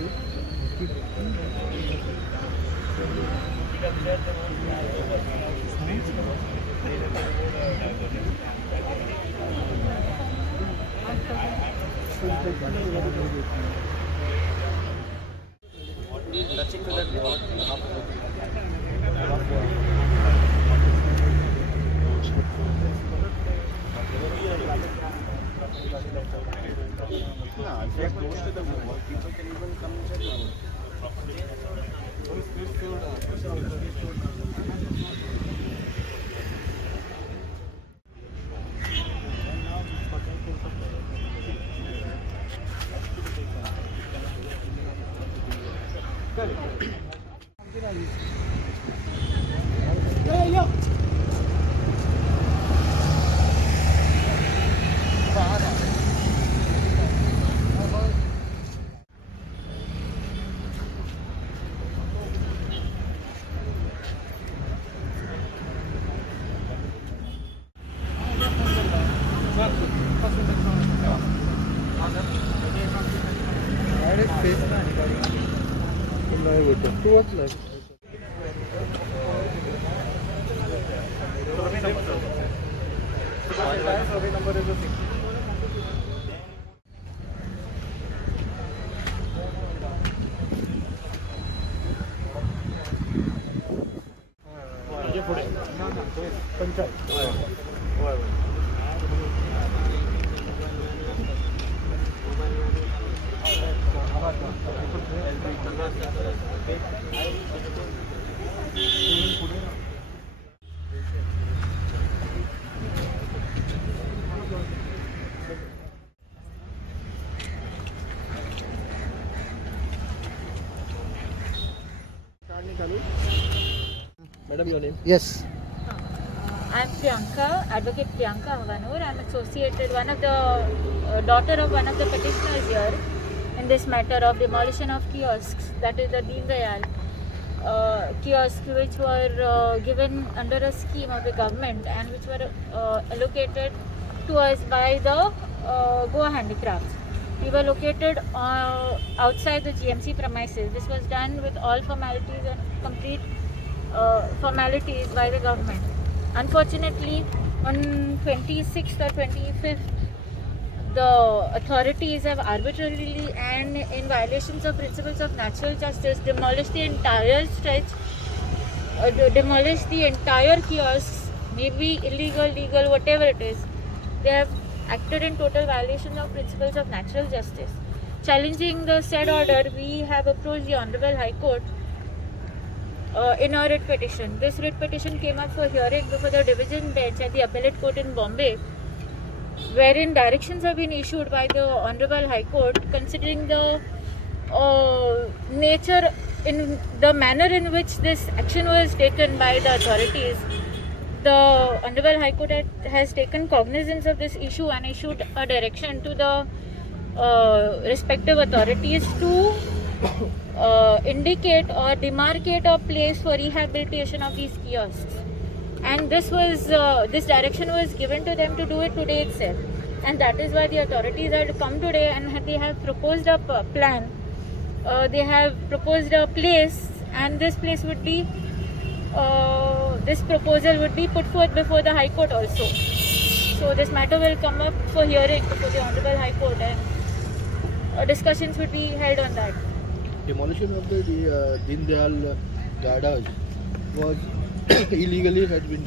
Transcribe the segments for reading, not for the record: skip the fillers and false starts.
Touching to that no, if they are close to the wall, people can even come and check now. Madam, your name? Yes. I'm Priyanka, Advocate Priyanka Havanur. I'm associated, one of the daughter of one of the petitioners here in this matter of demolition of kiosks, that is the Deen Dayal kiosks, which were given under a scheme of the government and which were allocated to us by the Goa Handicrafts. We were located outside the GMC premises. This was done with all formalities and complete formalities by the government. Unfortunately, on 26th or 25th, the authorities have arbitrarily and in violations of principles of natural justice demolished the entire stretch, demolished the entire kiosks, maybe illegal, legal, whatever it is. They have acted in total violation of principles of natural justice. Challenging the said order, we have approached the Honorable High Court in a writ petition. This writ petition came up for hearing before the division bench at the appellate court in Bombay, wherein directions have been issued by the Honorable High Court considering the nature, in the manner in which this action was taken by the authorities. The Honorable High Court has taken cognizance of this issue and issued a direction to the respective authorities to indicate or demarcate a place for rehabilitation of these kiosks. And this direction was given to them to do it today itself. And that is why the authorities had come today and they have proposed a plan. They have proposed a place, and this place would be, this proposal would be put forth before the High Court also. So this matter will come up for hearing before the Honorable High Court, and discussions would be held on that. Demolition of the Deen Dayal garage was illegally has been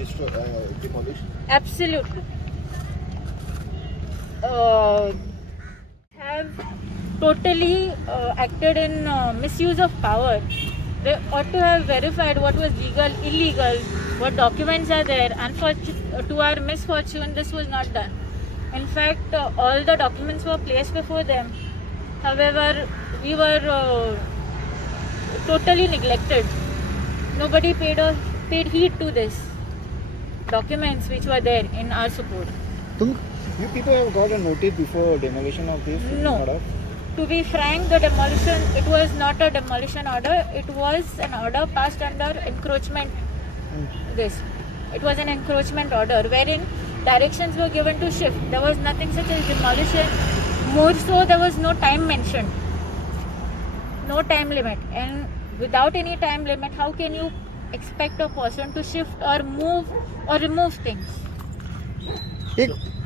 demolished. Absolutely. Have totally acted in misuse of power. They ought to have verified what was legal, illegal, what documents are there. To our misfortune, this was not done. In fact, all the documents were placed before them. However, we were totally neglected. Nobody paid heed to this documents which were there in our support. You people have got a notice before demolition of this? No. Order? To be frank, the demolition, it was not a demolition order. It was an order passed under encroachment. It was an encroachment order wherein directions were given to shift. There was nothing such as demolition. More so, there was no time mentioned. no time limit, and without any time limit, how can you expect a person to shift or move or remove things?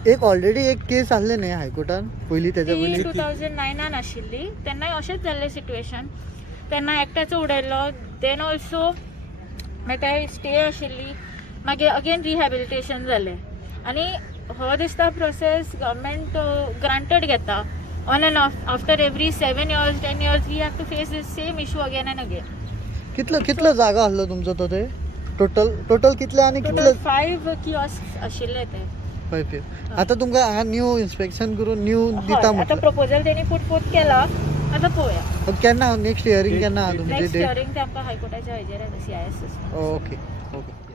एक already एक case आसले न्ही हायकोर्टान पयली त्याच्या ती पयली 2009 आशिल्ली तेन्ना अशेंच जाल्लें सिट्युएशन. तेन्ना एकट्याचो उडयल्लो, देन ऑल्सो मागीर ते स्टे आशिल्ली, मागीर अगेन रिहॅबिलिटेशन जालें. आनी हो दिसता प्रोसेस गव्हर्मेंट ग्रांटेड घेता on and off. After every 7 years 10 years we have to face this same issue again and again. कितलो जागा आसलो तुमचो तो ते टोटल कितले आनी टोटल कितले 5 किऑस्क आशिल्ले ते. 5 years. आता तुमकां हांगा न्यू इन्स्पेक्शन करून न्यू दिता हय, आतां म्हटलं प्रपोजल तेणी पुट केला, आतां पळोवया. केन्ना नेक्स्ट हियरिंग केन्ना आहा तुमची नेक्स्ट डेट? हियरिंग ते आमकां हायकोर्टाच्या हेजेर CIS. Okay okay